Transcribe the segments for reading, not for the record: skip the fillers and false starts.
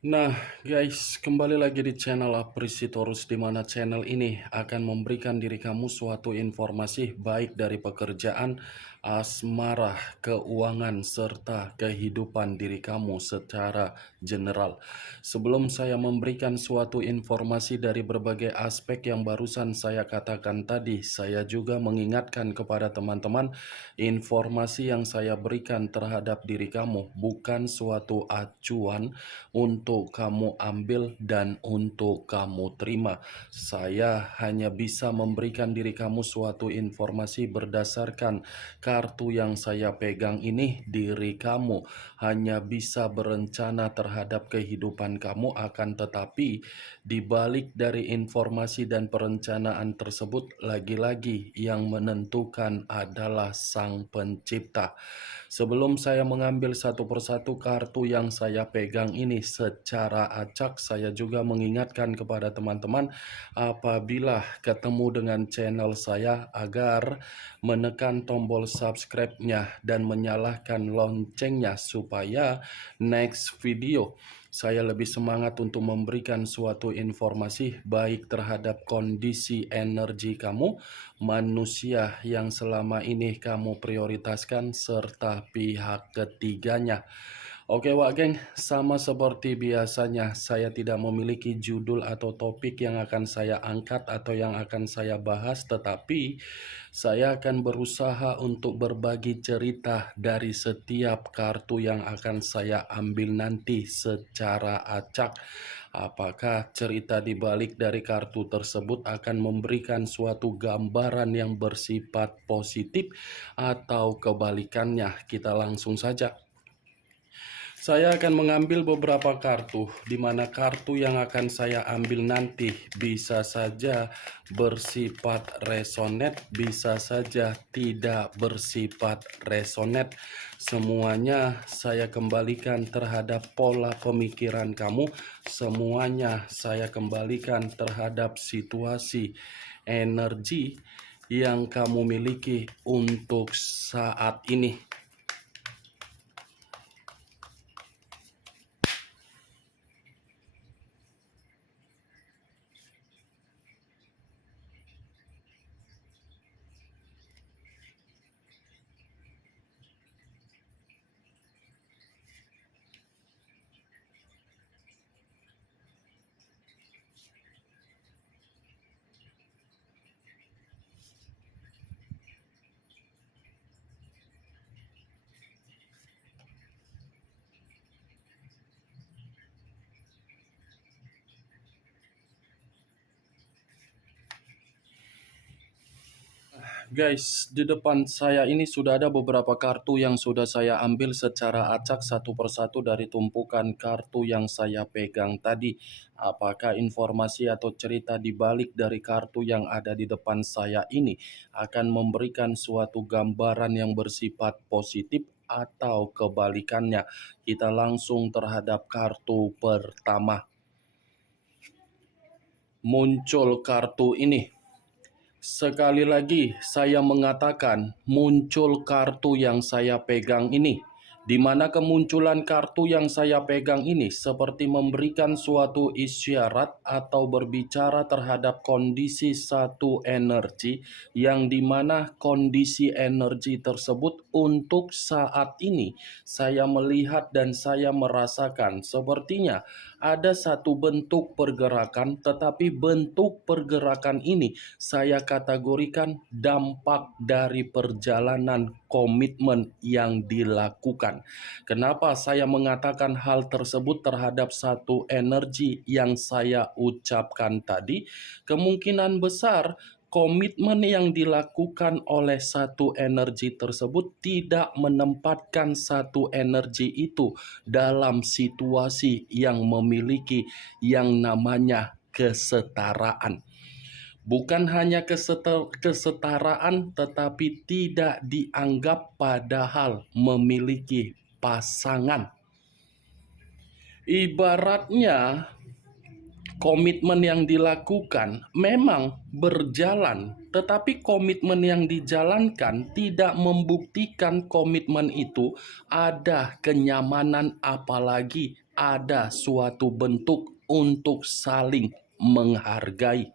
Nah, guys, kembali lagi di channel Aprisitorus, di mana channel ini akan memberikan diri kamu suatu informasi baik dari pekerjaan, asmara, keuangan, serta kehidupan diri kamu secara general. Sebelum saya memberikan suatu informasi dari berbagai aspek yang barusan saya katakan tadi, saya juga mengingatkan kepada teman-teman, informasi yang saya berikan terhadap diri kamu bukan suatu acuan untuk kamu ambil dan untuk kamu terima. Saya hanya bisa memberikan diri kamu suatu informasi berdasarkan kartu yang saya pegang ini. Diri kamu hanya bisa berencana terhadap kehidupan kamu, akan tetapi di balik dari informasi dan perencanaan tersebut, lagi-lagi yang menentukan adalah Sang Pencipta. Sebelum saya mengambil satu persatu kartu yang saya pegang ini secara acak, saya juga mengingatkan kepada teman-teman apabila ketemu dengan channel saya agar menekan tombol subscribe-nya dan menyalakan loncengnya supaya next video saya lebih semangat untuk memberikan suatu informasi baik terhadap kondisi energi kamu, manusia yang selama ini kamu prioritaskan, serta pihak ketiganya. Oke Wak Geng, sama seperti biasanya saya tidak memiliki judul atau topik yang akan saya angkat atau yang akan saya bahas, tetapi saya akan berusaha untuk berbagi cerita dari setiap kartu yang akan saya ambil nanti secara acak. Apakah cerita di balik dari kartu tersebut akan memberikan suatu gambaran yang bersifat positif atau kebalikannya? Kita langsung saja. Saya akan mengambil beberapa kartu, di mana kartu yang akan saya ambil nanti bisa saja bersifat resonate, bisa saja tidak bersifat resonate. Semuanya saya kembalikan terhadap pola pemikiran kamu, semuanya saya kembalikan terhadap situasi energi yang kamu miliki untuk saat ini. Guys, di depan saya ini sudah ada beberapa kartu yang sudah saya ambil secara acak satu persatu dari tumpukan kartu yang saya pegang tadi. Apakah informasi atau cerita di balik dari kartu yang ada di depan saya ini akan memberikan suatu gambaran yang bersifat positif atau kebalikannya? Kita langsung terhadap kartu pertama. Muncul kartu ini. Sekali lagi saya mengatakan muncul kartu yang saya pegang ini, di mana kemunculan kartu yang saya pegang ini seperti memberikan suatu isyarat atau berbicara terhadap kondisi satu energi, yang dimana kondisi energi tersebut untuk saat ini saya melihat dan saya merasakan sepertinya ada satu bentuk pergerakan, tetapi bentuk pergerakan ini saya kategorikan dampak dari perjalanan komitmen yang dilakukan. Kenapa saya mengatakan hal tersebut terhadap satu energi yang saya ucapkan tadi? Kemungkinan besar komitmen yang dilakukan oleh satu energi tersebut tidak menempatkan satu energi itu dalam situasi yang memiliki yang namanya kesetaraan. Bukan hanya kesetaraan, tetapi tidak dianggap padahal memiliki pasangan. Ibaratnya komitmen yang dilakukan memang berjalan, tetapi komitmen yang dijalankan tidak membuktikan komitmen itu ada kenyamanan, apalagi ada suatu bentuk untuk saling menghargai.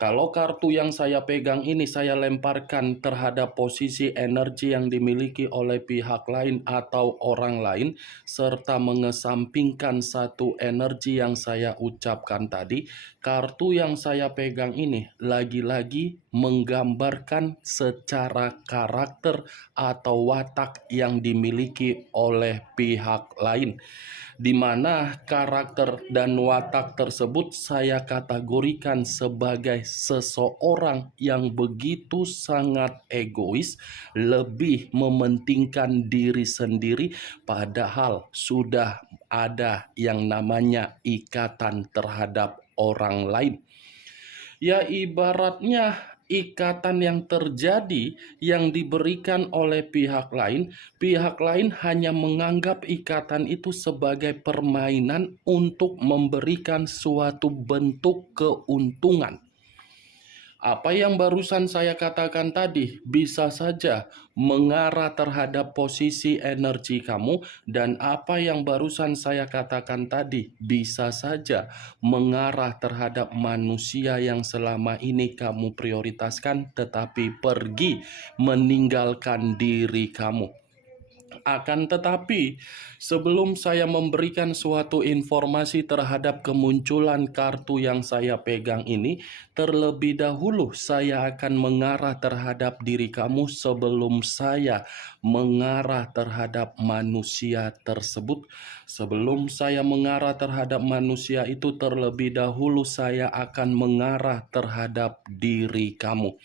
Kalau kartu yang saya pegang ini saya lemparkan terhadap posisi energi yang dimiliki oleh pihak lain atau orang lain, serta mengesampingkan satu energi yang saya ucapkan tadi, kartu yang saya pegang ini lagi-lagi menggambarkan secara karakter atau watak yang dimiliki oleh pihak lain, di mana karakter dan watak tersebut saya kategorikan sebagai seseorang yang begitu sangat egois, lebih mementingkan diri sendiri, padahal sudah ada yang namanya ikatan terhadap orang lain. Ya, ibaratnya ikatan yang terjadi yang diberikan oleh pihak lain hanya menganggap ikatan itu sebagai permainan untuk memberikan suatu bentuk keuntungan. Apa yang barusan saya katakan tadi bisa saja mengarah terhadap posisi energi kamu, dan apa yang barusan saya katakan tadi bisa saja mengarah terhadap manusia yang selama ini kamu prioritaskan tetapi pergi meninggalkan diri kamu. Akan tetapi, sebelum saya memberikan suatu informasi terhadap kemunculan kartu yang saya pegang ini, terlebih dahulu saya akan mengarah terhadap diri kamu sebelum saya mengarah terhadap manusia tersebut. Sebelum saya mengarah terhadap manusia itu, terlebih dahulu saya akan mengarah terhadap diri kamu.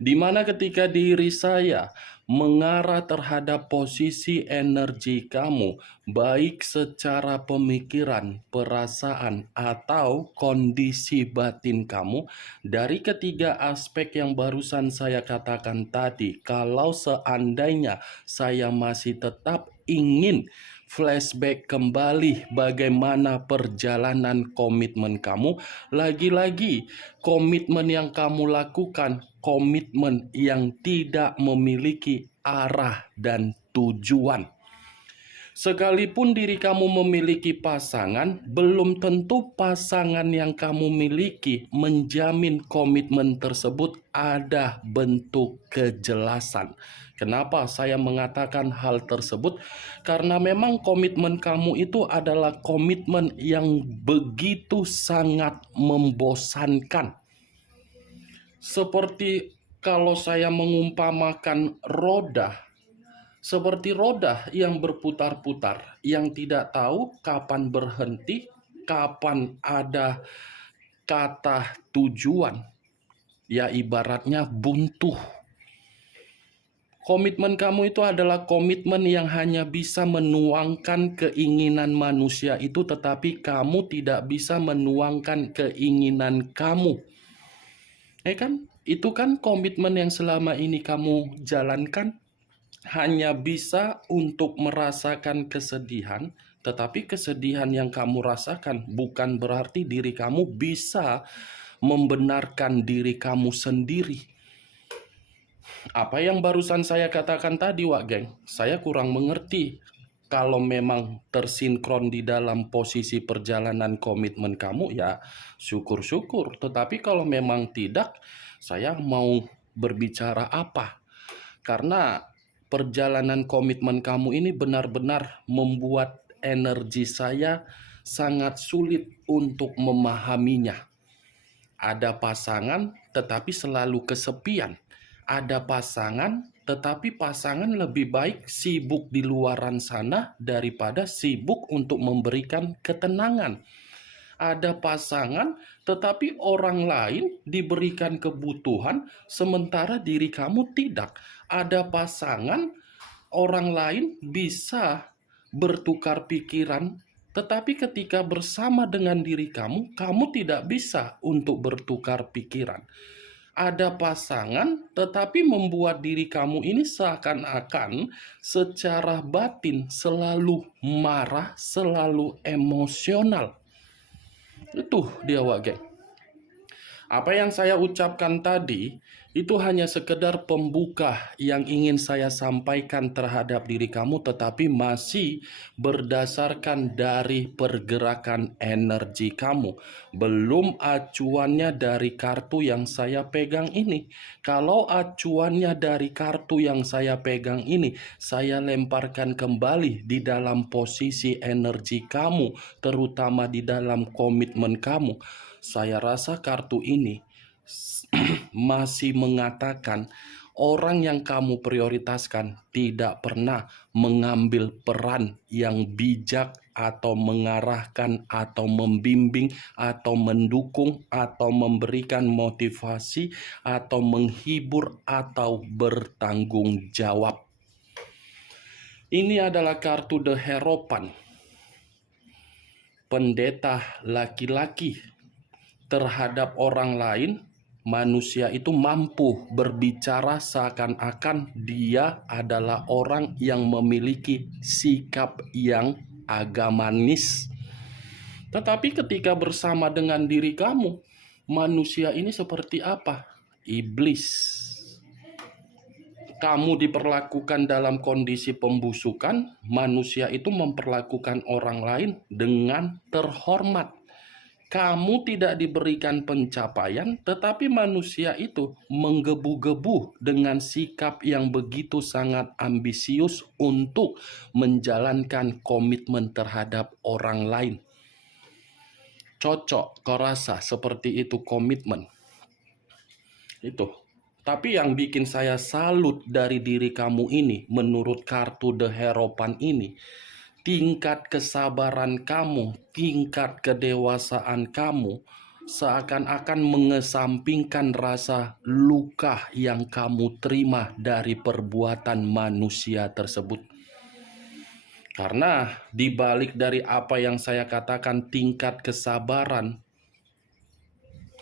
Di mana ketika diri saya mengarah terhadap posisi energi kamu, baik secara pemikiran, perasaan, atau kondisi batin kamu, dari ketiga aspek yang barusan saya katakan tadi, kalau seandainya saya masih tetap ingin flashback kembali bagaimana perjalanan komitmen kamu, lagi-lagi komitmen yang kamu lakukan, komitmen yang tidak memiliki arah dan tujuan. Sekalipun diri kamu memiliki pasangan, belum tentu pasangan yang kamu miliki menjamin komitmen tersebut ada bentuk kejelasan. Kenapa saya mengatakan hal tersebut? Karena memang komitmen kamu itu adalah komitmen yang begitu sangat membosankan. Seperti kalau saya mengumpamakan roda, seperti roda yang berputar-putar, yang tidak tahu kapan berhenti, kapan ada kata tujuan. Ya, ibaratnya buntu. Komitmen kamu itu adalah komitmen yang hanya bisa menuangkan keinginan manusia itu, tetapi kamu tidak bisa menuangkan keinginan kamu. Kan? Itu kan komitmen yang selama ini kamu jalankan. Hanya bisa untuk merasakan kesedihan, tetapi kesedihan yang kamu rasakan bukan berarti diri kamu bisa membenarkan diri kamu sendiri. Apa yang barusan saya katakan tadi, Wak Geng, saya kurang mengerti. Kalau memang tersinkron di dalam posisi perjalanan komitmen kamu, ya syukur-syukur. Tetapi kalau memang tidak, saya mau berbicara apa? Karena perjalanan komitmen kamu ini benar-benar membuat energi saya sangat sulit untuk memahaminya. Ada pasangan tetapi selalu kesepian. Ada pasangan tetapi pasangan lebih baik sibuk di luaran sana daripada sibuk untuk memberikan ketenangan. Ada pasangan tetapi orang lain diberikan kebutuhan sementara diri kamu tidak. Ada pasangan, orang lain bisa bertukar pikiran, tetapi ketika bersama dengan diri kamu, kamu tidak bisa untuk bertukar pikiran. Ada pasangan, tetapi membuat diri kamu ini seakan-akan secara batin selalu marah, selalu emosional. Itu dia, Wak Geng. Apa yang saya ucapkan tadi Itu hanya sekedar pembuka yang ingin saya sampaikan terhadap diri kamu, tetapi masih berdasarkan dari pergerakan energi kamu. Belum acuannya dari kartu yang saya pegang ini. Kalau acuannya dari kartu yang saya pegang ini, saya lemparkan kembali di dalam posisi energi kamu, terutama di dalam komitmen kamu. Saya rasa kartu ini masih mengatakan orang yang kamu prioritaskan tidak pernah mengambil peran yang bijak atau mengarahkan atau membimbing atau mendukung atau memberikan motivasi atau menghibur atau bertanggung jawab. Ini adalah kartu The Hierophant, pendeta laki-laki terhadap orang lain. Manusia itu mampu berbicara seakan-akan dia adalah orang yang memiliki sikap yang agamanis. Tetapi ketika bersama dengan diri kamu, manusia ini seperti apa? Iblis. Kamu diperlakukan dalam kondisi pembusukan, manusia itu memperlakukan orang lain dengan terhormat. Kamu tidak diberikan pencapaian, tetapi manusia itu menggebu-gebu dengan sikap yang begitu sangat ambisius untuk menjalankan komitmen terhadap orang lain. Cocok, kau rasa seperti itu komitmen? Itu. Tapi yang bikin saya salut dari diri kamu ini, menurut kartu The Hierophant ini, tingkat kesabaran kamu, tingkat kedewasaan kamu, seakan-akan mengesampingkan rasa luka yang kamu terima dari perbuatan manusia tersebut. Karena dibalik dari apa yang saya katakan, tingkat kesabaran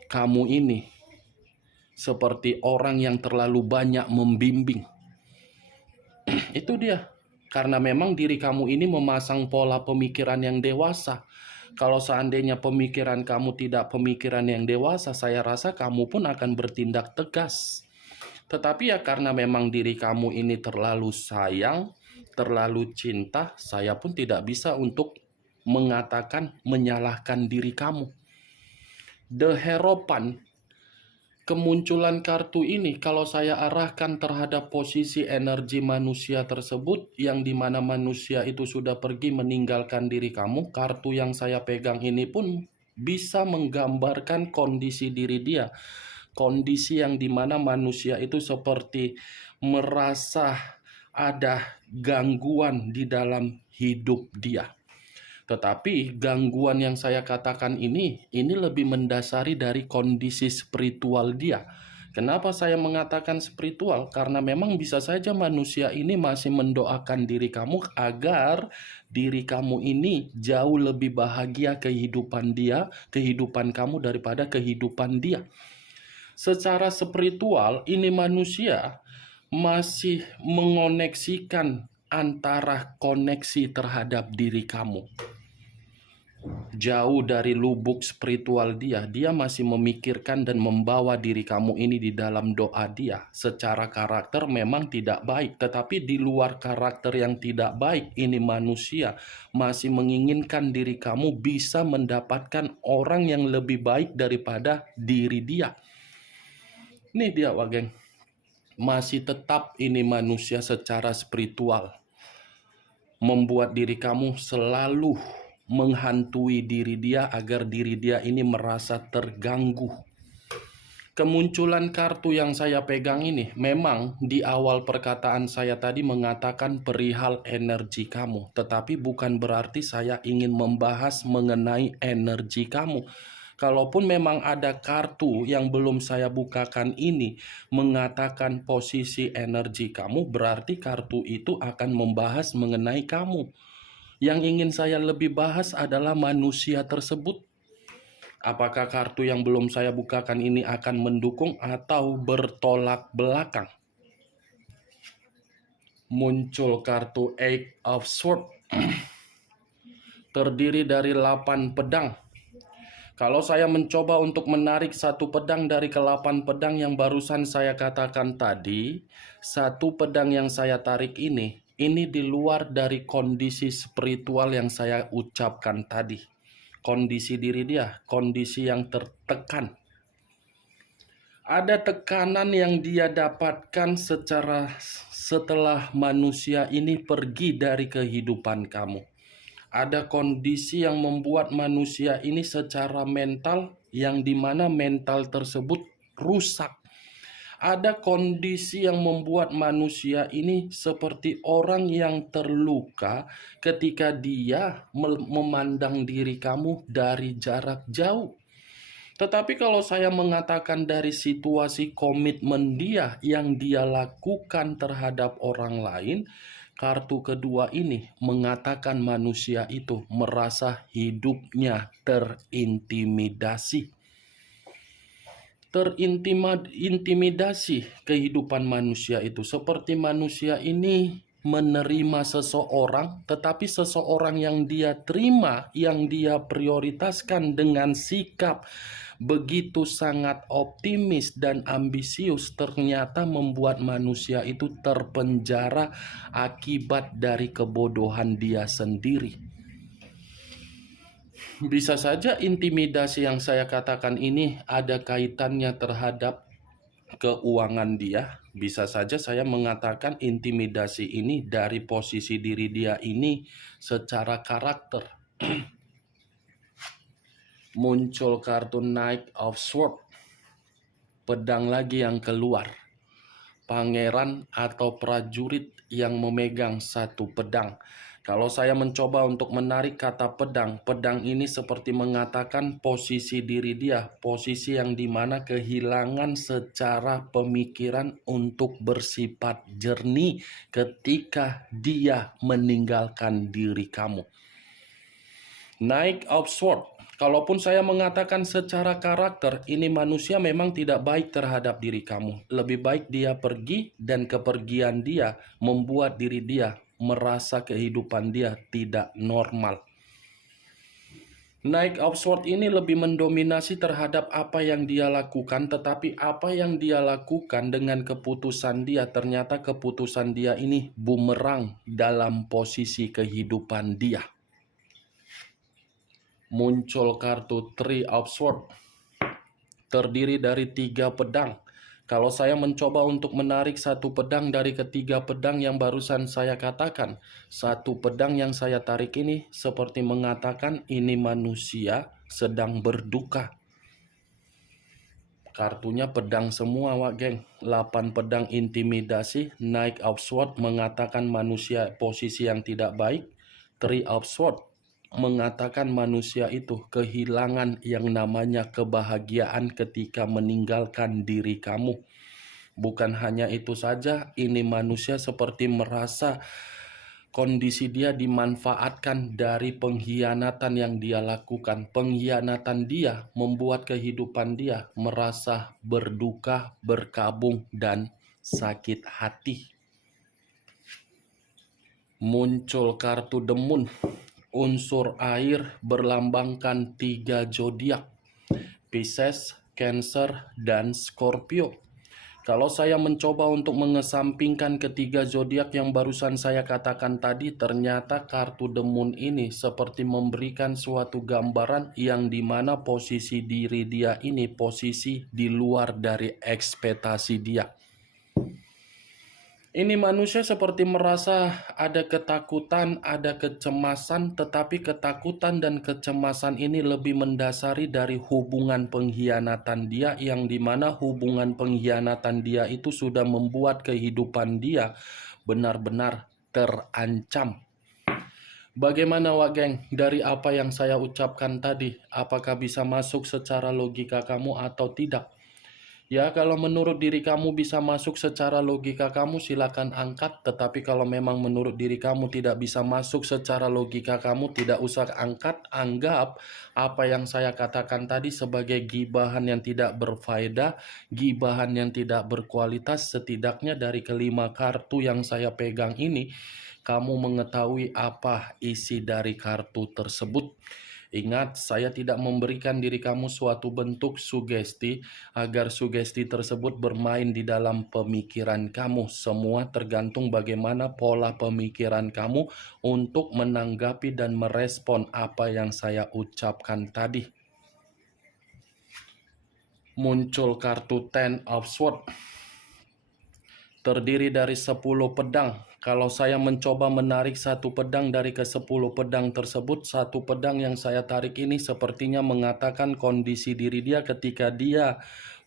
kamu ini seperti orang yang terlalu banyak membimbing. Itu dia. Karena memang diri kamu ini memasang pola pemikiran yang dewasa. Kalau seandainya pemikiran kamu tidak pemikiran yang dewasa, saya rasa kamu pun akan bertindak tegas. Tetapi ya karena memang diri kamu ini terlalu sayang, terlalu cinta, saya pun tidak bisa untuk mengatakan menyalahkan diri kamu. The Hierophant, kemunculan kartu ini kalau saya arahkan terhadap posisi energi manusia tersebut, yang dimana manusia itu sudah pergi meninggalkan diri kamu, kartu yang saya pegang ini pun bisa menggambarkan kondisi diri dia. Kondisi yang dimana manusia itu seperti merasa ada gangguan di dalam hidup dia. Tetapi gangguan yang saya katakan ini lebih mendasari dari kondisi spiritual dia. Kenapa saya mengatakan spiritual? Karena memang bisa saja manusia ini masih mendoakan diri kamu agar diri kamu ini jauh lebih bahagia kehidupan dia, kehidupan kamu daripada kehidupan dia. Secara spiritual ini manusia masih mengoneksikan antara koneksi terhadap diri kamu. Jauh dari lubuk spiritual dia masih memikirkan dan membawa diri kamu ini di dalam doa dia. Secara karakter memang tidak baik, tetapi di luar karakter yang tidak baik ini manusia masih menginginkan diri kamu bisa mendapatkan orang yang lebih baik daripada diri dia. Ini dia geng, masih tetap ini manusia secara spiritual membuat diri kamu selalu menghantui diri dia agar diri dia ini merasa terganggu. Kemunculan kartu yang saya pegang ini memang di awal perkataan saya tadi mengatakan perihal energi kamu, tetapi bukan berarti saya ingin membahas mengenai energi kamu. Kalaupun memang ada kartu yang belum saya bukakan ini mengatakan posisi energi kamu, berarti kartu itu akan membahas mengenai kamu. Yang ingin saya lebih bahas adalah manusia tersebut. Apakah kartu yang belum saya bukakan ini akan mendukung atau bertolak belakang? Muncul kartu Eight of Swords. Terdiri dari 8 pedang. Kalau saya mencoba untuk menarik satu pedang dari ke-8 pedang yang barusan saya katakan tadi, satu pedang yang saya tarik ini di luar dari kondisi spiritual yang saya ucapkan tadi. Kondisi diri dia, kondisi yang tertekan. Ada tekanan yang dia dapatkan setelah manusia ini pergi dari kehidupan kamu. Ada kondisi yang membuat manusia ini secara mental yang dimana mental tersebut rusak. Ada kondisi yang membuat manusia ini seperti orang yang terluka ketika dia memandang diri kamu dari jarak jauh. Tetapi kalau saya mengatakan dari situasi komitmen dia yang dia lakukan terhadap orang lain, kartu kedua ini mengatakan manusia itu merasa hidupnya terintimidasi. Terintimidasi kehidupan manusia itu. Seperti manusia ini menerima seseorang, tetapi seseorang yang dia terima, yang dia prioritaskan dengan sikap begitu sangat optimis dan ambisius, ternyata membuat manusia itu terpenjara akibat dari kebodohan dia sendiri. Bisa saja intimidasi yang saya katakan ini ada kaitannya terhadap keuangan dia. Bisa saja saya mengatakan intimidasi ini dari posisi diri dia ini secara karakter. Muncul kartu Knight of Swords, pedang lagi yang keluar, pangeran atau prajurit yang memegang satu pedang. Kalau saya mencoba untuk menarik kata pedang, pedang ini seperti mengatakan posisi diri dia, posisi yang dimana kehilangan secara pemikiran untuk bersifat jernih ketika dia meninggalkan diri kamu. Knight of Swords. Kalaupun saya mengatakan secara karakter, ini manusia memang tidak baik terhadap diri kamu. Lebih baik dia pergi dan kepergian dia membuat diri dia merasa kehidupan dia tidak normal. Knight of Swords ini lebih mendominasi terhadap apa yang dia lakukan, tetapi apa yang dia lakukan dengan keputusan dia, ternyata keputusan dia ini bumerang dalam posisi kehidupan dia. Muncul kartu Three of Swords, terdiri dari 3 pedang. Kalau saya mencoba untuk menarik satu pedang dari ketiga pedang yang barusan saya katakan, satu pedang yang saya tarik ini seperti mengatakan ini manusia sedang berduka. Kartunya pedang semua, wak geng. 8 pedang intimidasi. Knight of Swords mengatakan manusia posisi yang tidak baik. Three of Swords mengatakan manusia itu kehilangan yang namanya kebahagiaan ketika meninggalkan diri kamu. Bukan hanya itu saja, ini manusia seperti merasa kondisi dia dimanfaatkan dari pengkhianatan yang dia lakukan. Pengkhianatan dia membuat kehidupan dia merasa berduka, berkabung, dan sakit hati. Muncul kartu The Moon. Unsur air berlambangkan 3 zodiak, Pisces, Cancer, dan Scorpio. Kalau saya mencoba untuk mengesampingkan ketiga zodiak yang barusan saya katakan tadi, ternyata kartu The Moon ini seperti memberikan suatu gambaran yang dimana posisi diri dia ini posisi di luar dari ekspektasi dia. Ini manusia seperti merasa ada ketakutan, ada kecemasan, tetapi ketakutan dan kecemasan ini lebih mendasari dari hubungan pengkhianatan dia, yang dimana hubungan pengkhianatan dia itu sudah membuat kehidupan dia benar-benar terancam. Bagaimana, wak geng, dari apa yang saya ucapkan tadi? Apakah bisa masuk secara logika kamu atau tidak? Ya, kalau menurut diri kamu bisa masuk secara logika kamu, silakan angkat. Tetapi kalau memang menurut diri kamu tidak bisa masuk secara logika kamu, tidak usah angkat. Anggap apa yang saya katakan tadi sebagai gibahan yang tidak berfaedah, gibahan yang tidak berkualitas. Setidaknya dari kelima kartu yang saya pegang ini, kamu mengetahui apa isi dari kartu tersebut. Ingat, saya tidak memberikan diri kamu suatu bentuk sugesti agar sugesti tersebut bermain di dalam pemikiran kamu. Semua tergantung bagaimana pola pemikiran kamu untuk menanggapi dan merespon apa yang saya ucapkan tadi. Muncul kartu Ten of Swords, terdiri dari 10 pedang. Kalau saya mencoba menarik satu pedang dari ke-10 pedang tersebut, satu pedang yang saya tarik ini sepertinya mengatakan kondisi diri dia ketika dia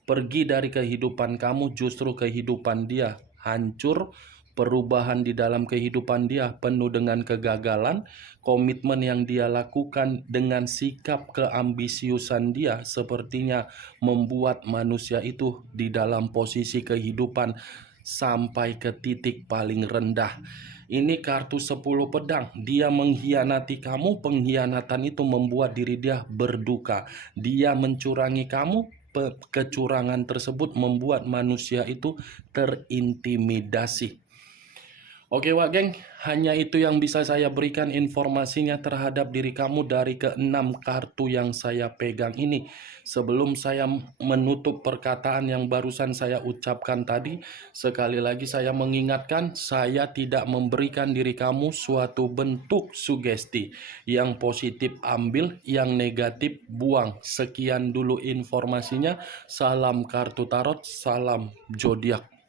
pergi dari kehidupan kamu, justru kehidupan dia hancur, perubahan di dalam kehidupan dia penuh dengan kegagalan, komitmen yang dia lakukan dengan sikap keambisiusan dia sepertinya membuat manusia itu di dalam posisi kehidupan sampai ke titik paling rendah. Ini kartu 10 pedang. Dia mengkhianati kamu, pengkhianatan itu membuat diri dia berduka. Dia mencurangi kamu, kecurangan tersebut membuat manusia itu terintimidasi. Oke Wak Geng, hanya itu yang bisa saya berikan informasinya terhadap diri kamu dari ke-6 kartu yang saya pegang ini. Sebelum saya menutup perkataan yang barusan saya ucapkan tadi, sekali lagi saya mengingatkan, saya tidak memberikan diri kamu suatu bentuk sugesti. Yang positif ambil, yang negatif buang. Sekian dulu informasinya. Salam kartu tarot, salam zodiak.